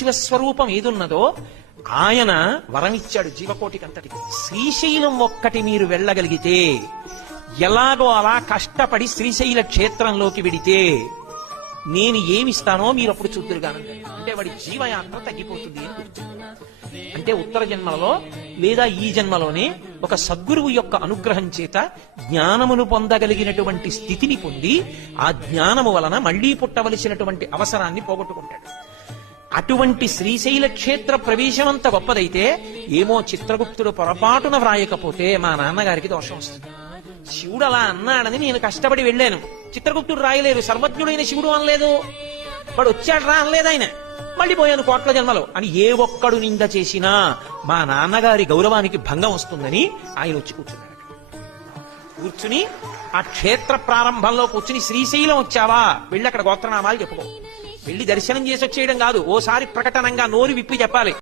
శివస్వరూపం ఏదున్నదో ఆయన వరమిచ్చాడు జీవకోటికంతటికి. శ్రీశైలం ఒక్కటి మీరు వెళ్ళగలిగితే, ఎలాగో అలా కష్టపడి శ్రీశైల క్షేత్రంలోకి వెడితే నేను ఏమిస్తానో మీరు అప్పుడు చూద్దురుగానండి. అంటే వాడి జీవయాత్ర తగ్గిపోతుంది అని గుర్తు. అంటే ఉత్తర జన్మలో లేదా ఈ జన్మలోనే ఒక సద్గురువు యొక్క అనుగ్రహం చేత జ్ఞానమును పొందగలిగినటువంటి స్థితిని పొంది ఆ జ్ఞానము వలన మళ్లీ పుట్టవలసినటువంటి అవసరాన్ని పోగొట్టుకుంటాడు. అటువంటి శ్రీశైల క్షేత్ర ప్రవేశం అంత గొప్పదైతే ఏమో చిత్రగుప్తుడు పొరపాటున వ్రాయకపోతే మా నాన్నగారికి దోషం వస్తుంది. శివుడు అలా అన్నాడని నేను కష్టపడి వెళ్ళాను, చిత్రగుప్తుడు రాయలేరు, సర్వజ్ఞుడైన శివుడు అనలేదు, వాడు వచ్చాడు రా అనలేదు ఆయన, మళ్ళీ పోయాను కోట్ల జన్మలో అని ఏ ఒక్కడు నింద చేసినా మా నాన్నగారి గౌరవానికి భంగం వస్తుందని ఆయన వచ్చి కూర్చున్నాడు. కూర్చుని ఆ క్షేత్ర ప్రారంభంలో కూర్చుని శ్రీశైలం వచ్చావా, వెళ్ళి అక్కడ గోత్రనామాలు చెప్పుకో, వెళ్ళి దర్శనం చేసి వచ్చేయడం కాదు, ఓసారి ప్రకటనంగా నోరు విప్పి చెప్పాలి.